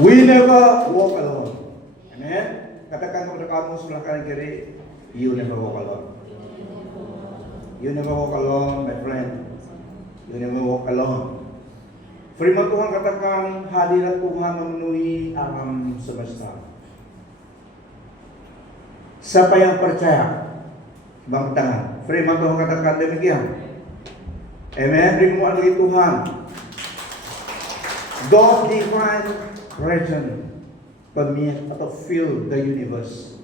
We never walk alone. Amen. Katakan kepada kamu sebelah kanan kiri, you never walk alone. You never walk alone, my friend. You never walk alone. Firman Tuhan katakan hadirat Tuhan memenuhi alam semesta. Siapa yang percaya? Bangkit tangan. Firman Tuhan katakan demikian. Amen. Beri muat bagi Tuhan. God divine presence permeate atau fill the universe.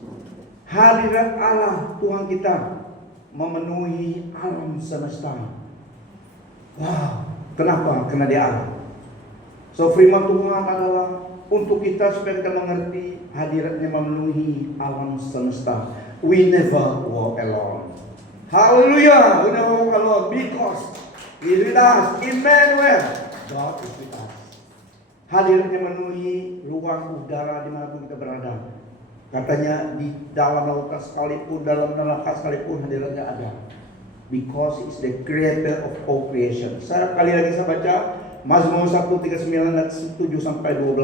Hadirat Allah Tuhan kita memenuhi alam semesta. Wow, kenapa? Karena Dia Allah. So firman Tuhan adalah untuk kita supaya kita mengerti hadiratnya memenuhi alam semesta. We never walk alone. Hallelujah, we never walk alone because He is with us. Emmanuel, God is with us. Hadiratnya memenuhi ruang udara dimanapun kita berada. Katanya di dalam lautan sekalipun, dalam neraka sekalipun hadiratnya ada. Because He is the creator of all creation. Sekali lagi saya baca Mazmur 139 ayat 7 sampai 12.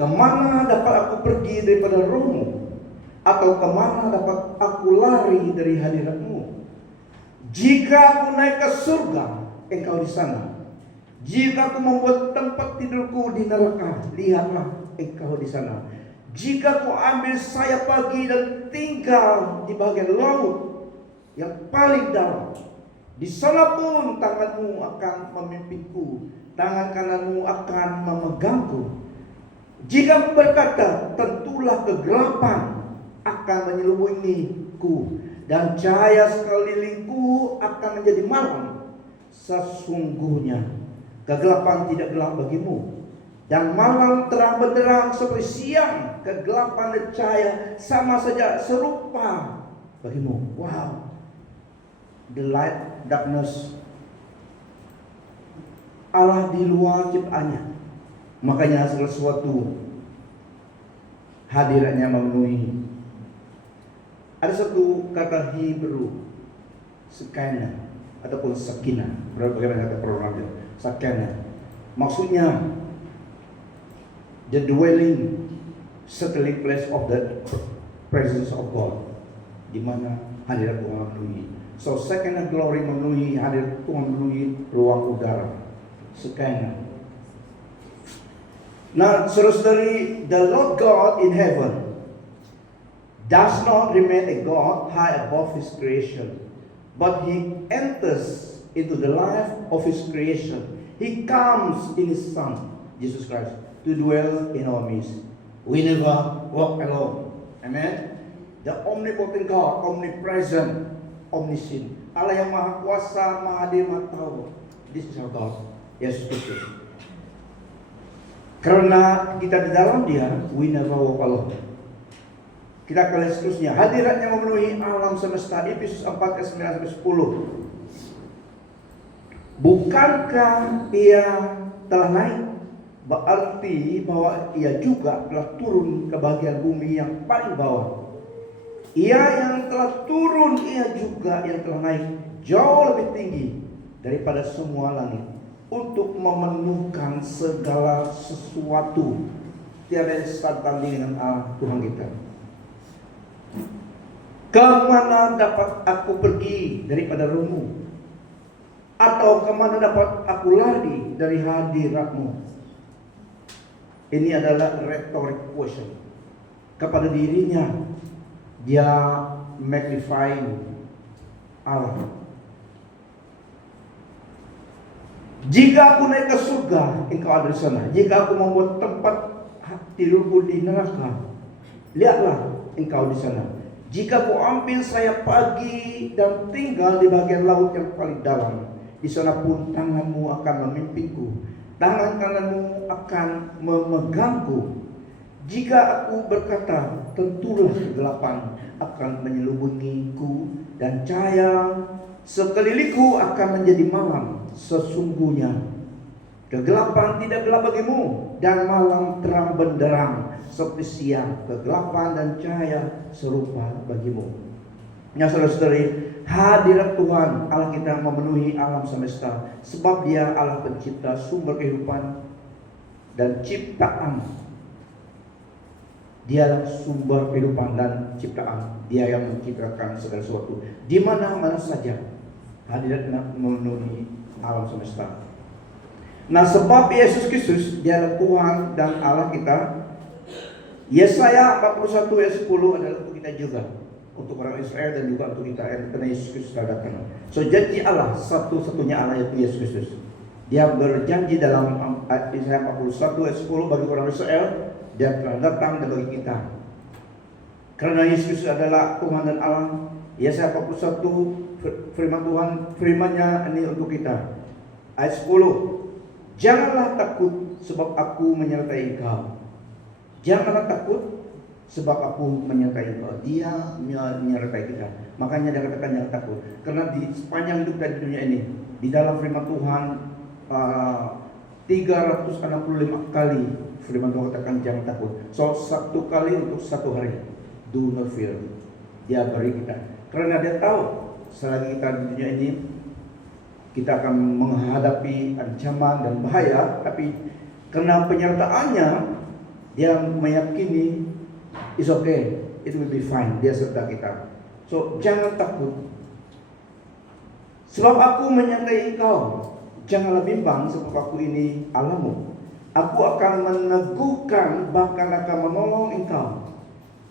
Kemana dapat aku pergi daripada rohmu? Atau kemana dapat aku lari dari hadiratmu? Jika aku naik ke surga, engkau di sana. Jika aku membuat tempat tidurku di neraka, lihatlah engkau di sana. Jika aku ambil sayap pagi dan tinggal di bagian laut yang paling dalam, di sana pun tanganmu akan memimpinku, tangan kananmu akan memegangku. Jika aku berkata, tentulah kegelapan akan menyelubungiku, dan cahaya sekelilingku akan menjadi malam. Sesungguhnya kegelapan tidak gelap bagimu, dan malam terang benderang seperti siang. Kegelapan dan cahaya sama saja serupa bagimu. Wow, the light, darkness, Allah di luar ciptaannya. Makanya segala sesuatu hadiratnya memenuhi. Ada satu kata Hebrew, sekana ataupun sakina. Bagaimana kata pronounce? Sakana. Maksudnya the dwelling, settling place of the presence of God, di mana hadirat Tuhan memenuhi. So second glory memenuhi, hadirat Tuhan memenuhi ruang udara. Sekana. Nah, saudara-saudari, the Lord God in heaven does not remain a God high above His creation, but He enters into the life of His creation. He comes in His Son, Jesus Christ, to dwell in our midst. We never walk alone. Amen. The omnipotent God, omnipresent, omniscient, Allah yang maha kuasa, maha hadir, maha tahu. This is our God, Yesus Kristus. Karena kita di dalam Dia, we never walk alone. Kita akan lihat seterusnya. Hadiratnya memenuhi alam semesta. Efesus 4 ayat 9 sampai 10. Bukankah Ia telah naik? Berarti bahwa Ia juga telah turun ke bagian bumi yang paling bawah. Ia yang telah turun, Ia juga yang telah naik jauh lebih tinggi daripada semua langit, untuk memenuhkan segala sesuatu. Tiada yang setanding dengan Allah Tuhan kita. Kemana dapat aku pergi daripada rohmu? Atau kemana dapat aku lari dari hadiratmu? Ini adalah rhetoric question. Kepada dirinya, dia magnifying Allah. Jika aku naik ke surga, engkau ada di sana. Jika aku membuat tempat tidurku di neraka, lihatlah engkau di sana. Jika aku ambil sayap pagi dan tinggal di bagian laut yang paling dalam, di sana pun tanganmu akan memimpinku, tangan kananmu akan memegangku. Jika aku berkata, tentulah kegelapan akan menyelubungiku, dan cahaya sekelilingku akan menjadi malam. Sesungguhnya kegelapan tidak gelap bagimu, dan malam terang benderang seperti siang. Kegelapan dan cahaya serupa bagimu. Ya saudara-saudari, hadirat Tuhan Allah kita memenuhi alam semesta, sebab Dia Allah pencipta, sumber kehidupan. dan ciptaan. Dialah sumber kehidupan dan ciptaan. Dia yang menciptakan segala sesuatu. Di mana-mana saja hadiratnya memenuhi alam semesta. Nah, sebab Yesus Kristus dialah Tuhan dan Allah kita. Yesaya 41 ayat 10 adalah untuk kita juga, untuk orang Israel dan juga untuk kita, karena Yesus Kristus telah datang. So janji Allah, satu-satunya Allah yaitu Yesus Kristus. Dia berjanji dalam Yesaya 41 ayat 10 bagi orang Israel, dia telah datang dan bagi kita. Karena Yesus Kristus adalah Tuhan dan Allah. Yesaya 41 firman Tuhan, firman-Nya ini untuk kita. Ayat 10. Janganlah takut sebab aku menyertai engkau. Janganlah takut sebab aku menyertai engkau. Dia menyertai kita. Makanya dia katakan jangan takut. Karena di sepanjang hidup dari dunia ini, di dalam firman Tuhan 365 kali firman Tuhan katakan jangan takut. So satu kali untuk satu hari. Do not fear. Dia beri kita. Karena dia tahu selagi kita di dunia ini, kita akan menghadapi ancaman dan bahaya, tapi karena penyertaannya, dia meyakini it's okay, it will be fine. Dia serta kita. So jangan takut, sebab aku menyertai engkau. Janganlah bimbang, sebab aku ini Allahmu. Aku akan meneguhkan, bahkan akan menolong engkau.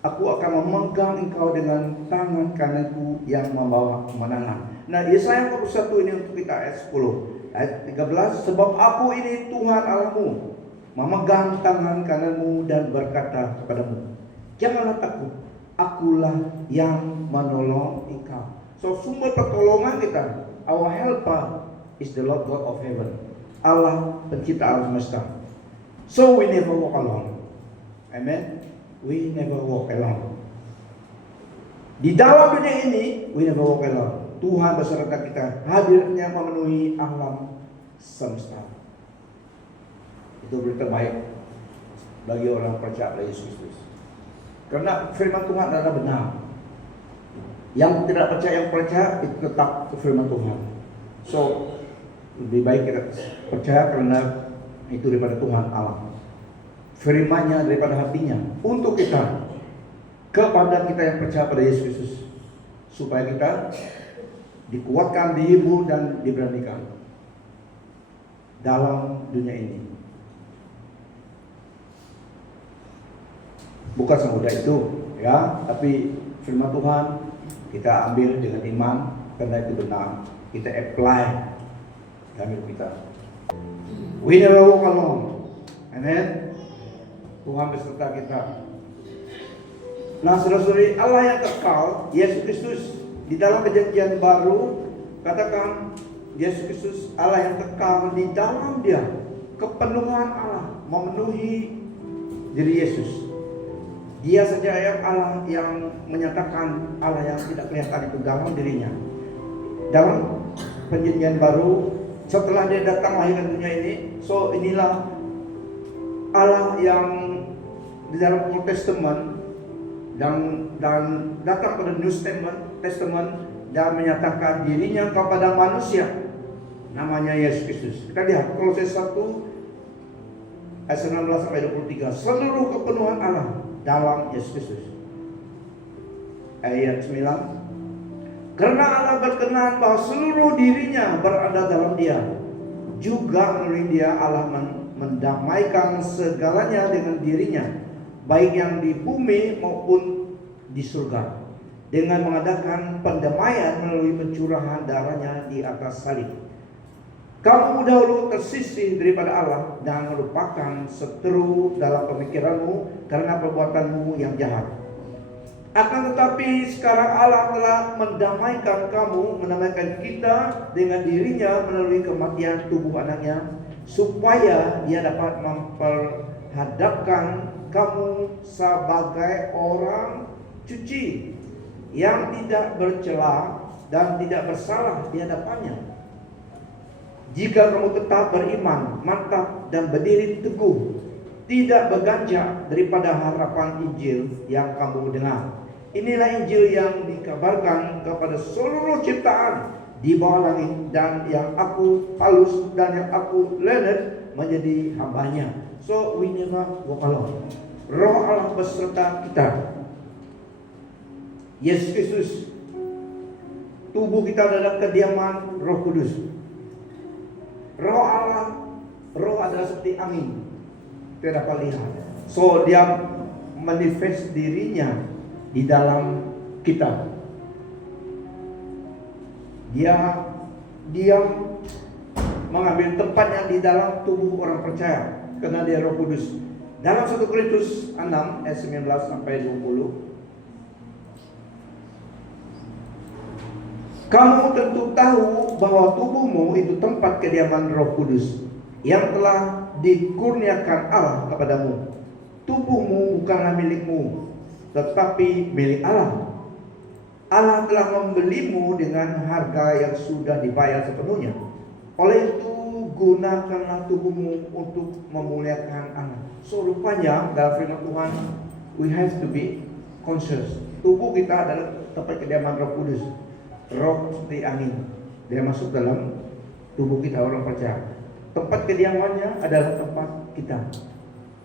Aku akan memegang engkau dengan tangan kananku yang membawa kemenangan. Nah, Yesaya 41 ini untuk kita ayat 10. Ayat 13, sebab aku ini Tuhan Allahmu, memegang tangan kananmu dan berkata kepadamu, janganlah takut, akulah yang menolong engkau. So sumber pertolongan kita, our helper is the Lord God of heaven. Allah pencipta alam semesta. So we never walk alone. Amen. We never walk alone. Di dalam dunia ini, we never walk alone. Tuhan beserta kita, hadirnya memenuhi alam semesta. Itu berita baik bagi orang percaya pada Yesus Kristus. Karena firman Tuhan adalah benar. Yang tidak percaya, yang percaya itu tetap firman Tuhan. So lebih baik kita percaya karena itu daripada Tuhan Allah. Firman-Nya daripada hatinya untuk kita, kepada kita yang percaya pada Yesus Kristus, supaya kita dikuatkan, dihibur dan diberanikan dalam dunia ini. Bukan semudah itu, ya, tapi firman Tuhan kita ambil dengan iman karena itu benar. Kita apply dalam hidup kita. We never walk alone. Amen. Tuhan beserta kita. Nah, saudara-saudari, Allah yang kekal, Yesus Kristus, di dalam perjanjian baru katakan Yesus Kristus Allah yang kekal, di dalam dia kepenuhan Allah memenuhi diri Yesus. Dia saja yang Allah yang menyatakan Allah yang tidak kelihatan itu dalam dirinya. Dalam perjanjian baru setelah dia datang lahirkan dunia ini, so inilah Allah yang di dalam Old Testament dan datang pada New Testament dan menyatakan dirinya kepada manusia, namanya Yesus Kristus. Kita lihat Kolose 1 ayat 19 sampai 23, seluruh kepenuhan Allah dalam Yesus Kristus. Ayat 9, karena Allah berkenan bahwa seluruh dirinya berada dalam dia, juga melalui dia Allah mendamaikan segalanya dengan dirinya, baik yang di bumi maupun di surga, dengan mengadakan pendamaian melalui pencurahan darahnya di atas salib. Kamu dahulu tersisih daripada Allah dan melupakan seteru dalam pemikiranmu karena perbuatanmu yang jahat. Akan tetapi sekarang Allah telah mendamaikan kamu, mendamaikan kita dengan dirinya melalui kematian tubuh anaknya, supaya dia dapat memperhadapkan kamu sebagai orang suci yang tidak bercela dan tidak bersalah di hadapannya. Jika kamu tetap beriman, mantap dan berdiri teguh, tidak berganjak daripada harapan Injil yang kamu dengar. Inilah Injil yang dikabarkan kepada seluruh ciptaan di bawah langit, dan yang aku Paulus dan yang aku Leonard menjadi hambanya. So we never walk alone. Roh Allah beserta kita. Yesus Kristus, tubuh kita adalah kediaman Roh Kudus. Roh Allah, roh adalah seperti angin, tidak dapat lihat. So dia manifest dirinya di dalam kita. Dia mengambil tempatnya di dalam tubuh orang percaya karena dia Roh Kudus. Dalam 1 Korintus 6 ayat 19 sampai 20, kamu tentu tahu bahwa tubuhmu itu tempat kediaman Roh Kudus yang telah dikurniakan Allah kepadamu. Tubuhmu bukanlah milikmu, tetapi milik Allah. Allah telah membelimu dengan harga yang sudah dibayar sepenuhnya. Oleh itu gunakanlah tubuhmu untuk memuliakan Allah. So rupanya dalam firman Tuhan, we have to be conscious. Tubuh kita adalah tempat kediaman Roh Kudus. Roh seperti angin, dia masuk dalam tubuh kita orang percaya. Tempat kediamannya adalah tempat kita,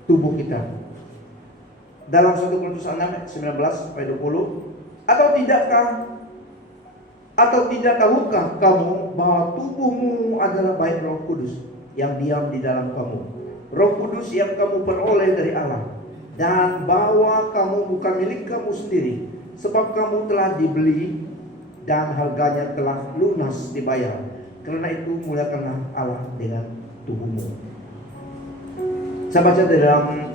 tubuh kita. Dalam 1 Korintus 6 19-20, atau tidak tahukah kamu bahwa tubuhmu adalah bait Roh Kudus yang diam di dalam kamu, Roh Kudus yang kamu peroleh dari Allah, dan bahwa kamu bukan milik kamu sendiri, sebab kamu telah dibeli dan harganya telah lunas dibayar. Karena itu muliakanlah Allah dengan tubuhmu. Saya baca dalam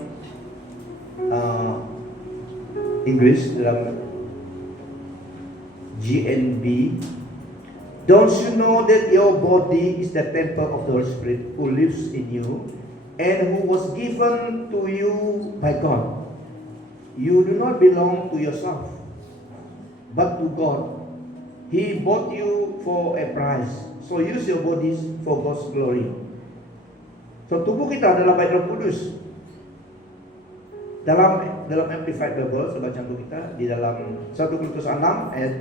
Inggris, dalam GNB. Don't you know that your body is the temple of the Holy Spirit who lives in you and who was given to you by God? You do not belong to yourself, but to God. He bought you for a price. So use your bodies for God's glory. So tubuh kita adalah bait Roh Kudus. Dalam Amplified Bible, saya baca untuk kita di dalam 1 Korintus 6 ayat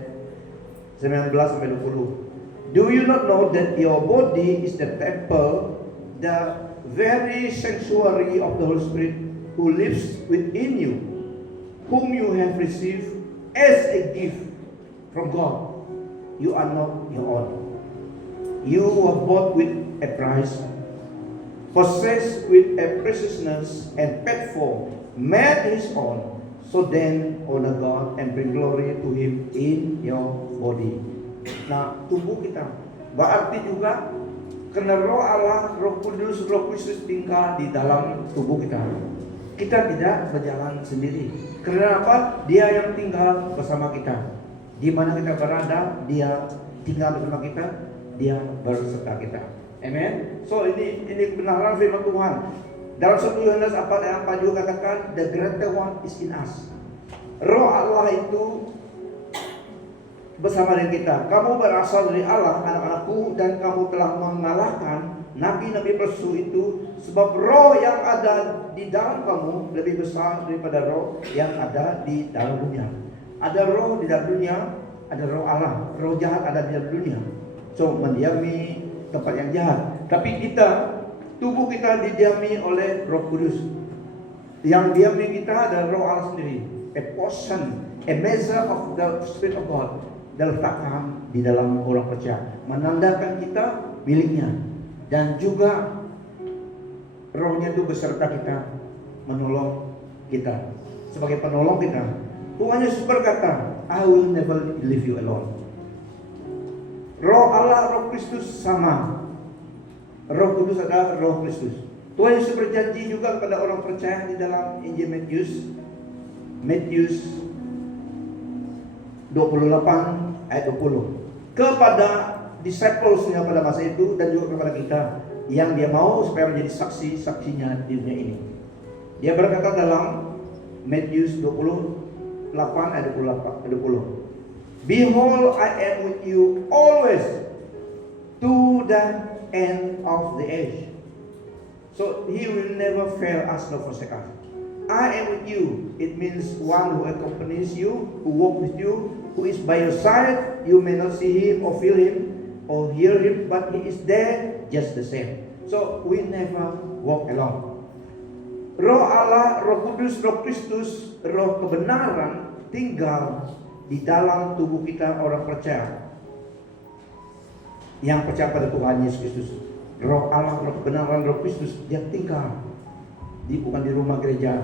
19-20. Do you not know that your body is the temple, the very sanctuary of the Holy Spirit who lives within you, whom you have received as a gift from God? You are not your own. You were bought with a price, possessed with a preciousness, and paid for, made His own. So then honor God and bring glory to Him in your body. Nah, tubuh kita berarti juga karena Roh Allah, Roh Kudus, Roh Kristus tinggal di dalam tubuh kita. Kita tidak berjalan sendiri. Karena apa? Dia yang tinggal bersama kita. Di mana kita berada, dia tinggal bersama kita, dia berserta kita. Amen. So ini kebenaran firman Tuhan. Dalam 1 Yohanes 4:4 juga katakan, the greater one is in us. Roh Allah itu bersama dengan kita. Kamu berasal dari Allah, anak-anakku, dan kamu telah mengalahkan nabi-nabi palsu itu, sebab roh yang ada di dalam kamu lebih besar daripada roh yang ada di dalam dunia. Ada roh di dalam dunia, ada roh Allah. Roh jahat ada di dalam dunia. So mendiami tempat yang jahat. Tapi kita, tubuh kita didiami oleh Roh Kudus. Yang diami kita adalah Roh Allah sendiri. A portion, a measure of the Spirit of God diletakkan di dalam orang percaya, menandakan kita miliknya, dan juga rohnya itu beserta kita, menolong kita sebagai penolong kita. Tuhan Yesus berkata, I will never leave you alone. Roh Allah, Roh Kristus sama. Roh Kudus adalah Roh Kristus. Tuhan Yesus berjanji juga kepada orang percaya di dalam Injil Matius 28 ayat 20. Kepada disciplesnya pada masa itu dan juga kepada kita yang dia mau supaya menjadi saksi-saksinya di dunia ini. Dia berkata dalam Matius 28 ayat 20. Behold, I am with you always to the end of the age. So He will never fail us nor forsake us. I am with you. It means one who accompanies you, who walks with you, who is by your side. You may not see Him or feel Him or hear Him, but He is there just the same. So we never walk alone. Roh Allah, Roh Kudus, Roh Kristus, Roh kebenaran tinggal di dalam tubuh kita orang percaya. Yang percaya pada Tuhan Yesus Kristus. Roh Allah, Roh kebenaran, Roh Kristus, dia tinggal bukan di rumah gereja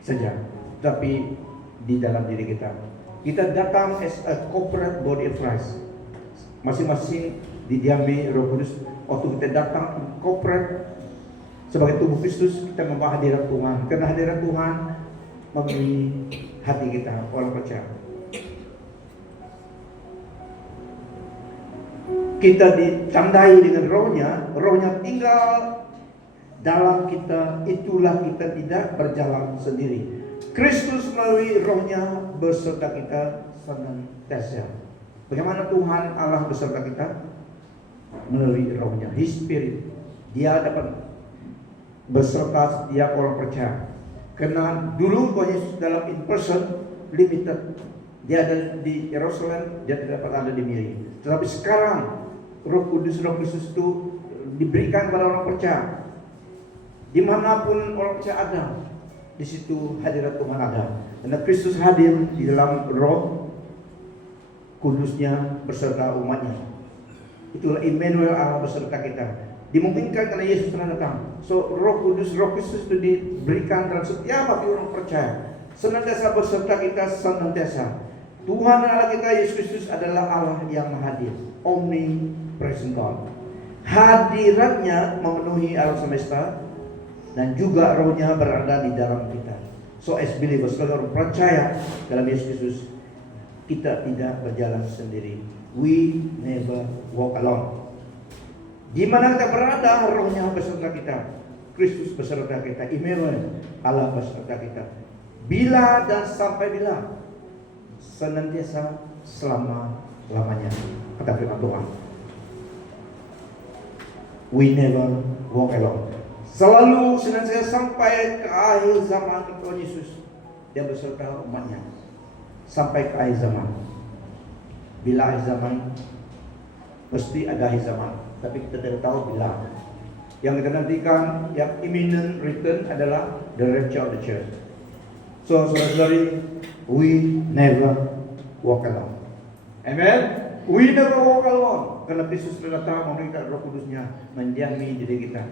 saja, tapi di dalam diri kita. Kita datang as a corporate body of Christ. Masing-masing didiami Roh Kudus. Waktu kita datang corporate sebagai tubuh Kristus, kita membawa hadirat Tuhan. Karena hadirat Tuhan memenuhi hati kita, orang percaya. Kita ditandai dengan rohnya tinggal dalam kita, itulah kita tidak berjalan sendiri. Kristus melalui rohnya beserta kita senantiasa. Bagaimana Tuhan Allah beserta kita? Melalui rohnya, His Spirit. Dia dapat beserta setiap orang percaya. Karena dulu Tuhan Yesus dalam in person limited. Dia ada di Yerusalem, dia tidak dapat ada di Miri. Tetapi sekarang Roh Kudus, Roh Kristus itu diberikan kepada orang percaya. Dimanapun orang percaya ada, di situ hadirat Tuhan ada. Karena Kristus hadir di dalam Roh Kudusnya beserta umatnya. Itulah Immanuel, Allah beserta kita. Dimungkinkan karena Yesus telah datang. So Roh Kudus, Roh Kristus itu diberikan dalam setiap hati orang percaya. Senantiasa beserta kita, senantiasa. Tuhan Allah kita Yesus Kristus adalah Allah yang hadir, omnipresent God. Hadiratnya memenuhi alam semesta dan juga rohnya berada di dalam kita. So as believers, sebagai orang percaya dalam Yesus Kristus, kita tidak berjalan sendiri. We never walk alone. Di mana kita berada, rohnya beserta kita. Kristus beserta kita. Immanuel, Allah beserta kita. Bila dan sampai bila, senantiasa selama-lamanya. Kata firman Tuhan. We never walk alone. Selalu senantiasa sampai ke akhir zaman Tuhan Yesus. Dia beserta umatnya. Sampai ke akhir zaman. Bila akhir zaman, pasti ada akhir zaman. Tapi kita tidak tahu bila. Yang kita nantikan, yang imminent return adalah the rapture of the church. So, saudara-saudari, we never walk alone. Amen. We never walk alone. Karena Kristus telah datang memberikan Roh Kudusnya mendiami diri kita.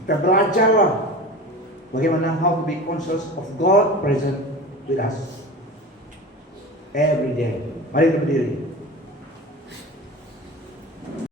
Kita belajarlah bagaimana how to be conscious of God present with us every day. Mari kita berdiri.